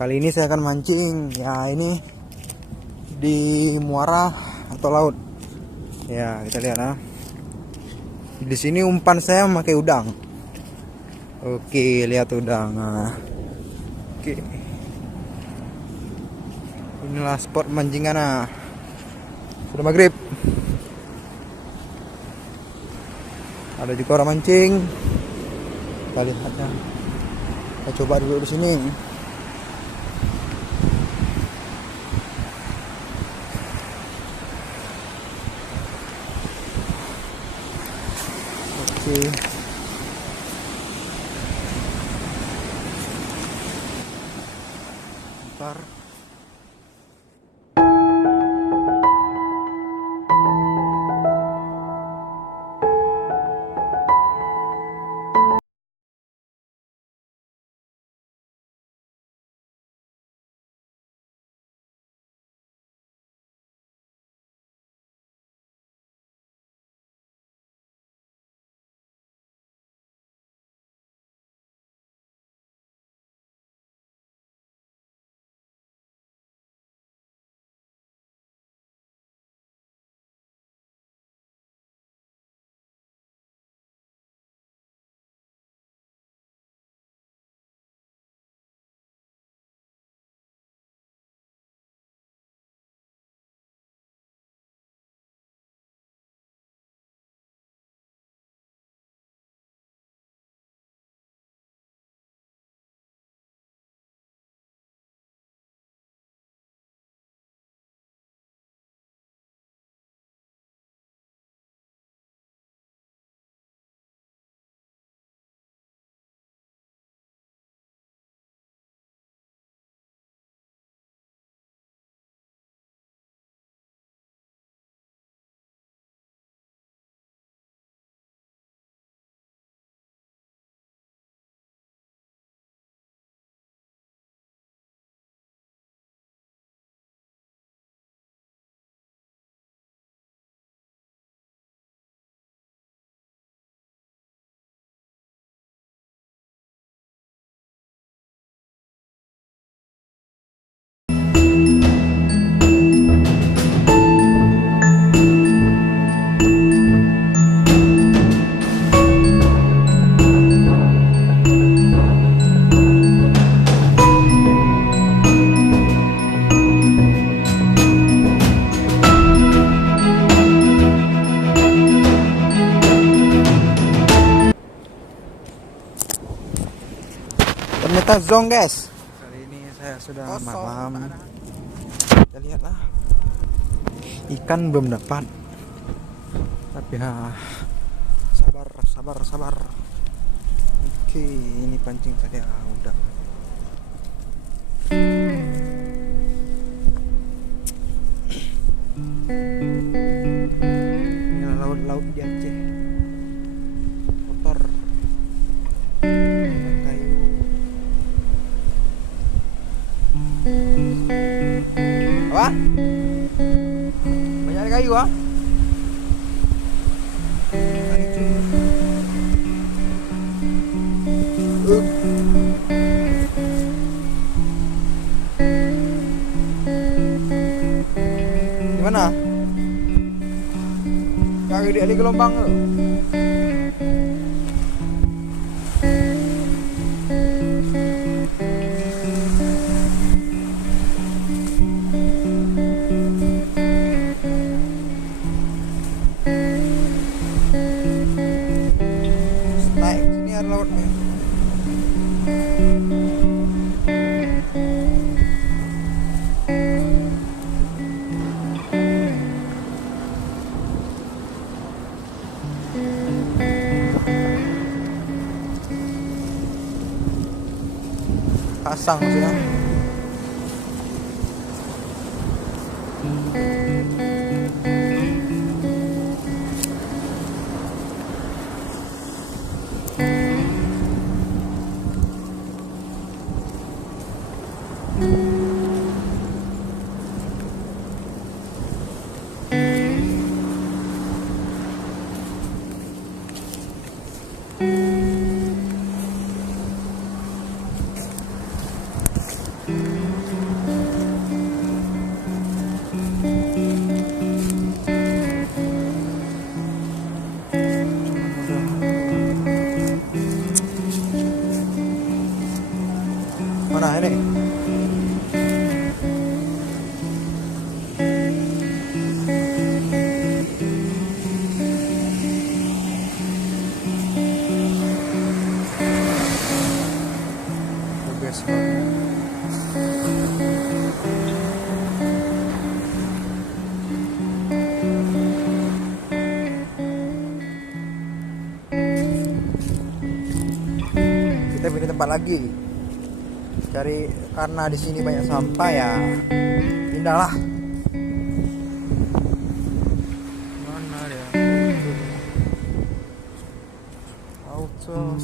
Kali ini saya akan mancing. Ya, ini di muara atau laut. Ya, kita lihat lah. Di sini umpan saya memakai udang. Oke, lihat udang. Nah. Oke. Inilah spot mancingan. Nah. Sudah maghrib. Ada juga orang mancing. Kita lihat ya. Kita coba dulu di sini. Oke. Bentar. Ternyata zong, guys. Kali ini saya sudah malam. Kita lihatlah. Ikan belum dapat. Tapi ya, sabar. Oke, ini pancing saya udah. Ini laut di Aceh. Kotor. Kayu. Apa? Banyak kayu ah? Gimana? Kagak di gelombang lo. Naik sini ada lautnya. Pasang maksudnya. Mana ini? Guys, kita pilih tempat lagi. Cari, karena di sini banyak sampah ya. Pindahlah. Mana dia? Auto.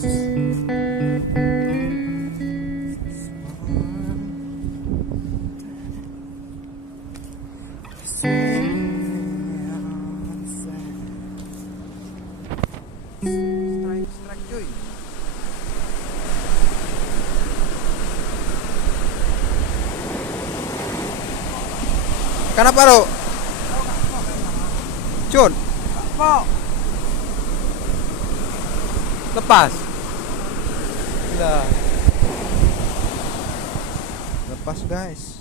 Strike cuy. Kenapa lo? Cun. Lepas. Gila. Lepas guys.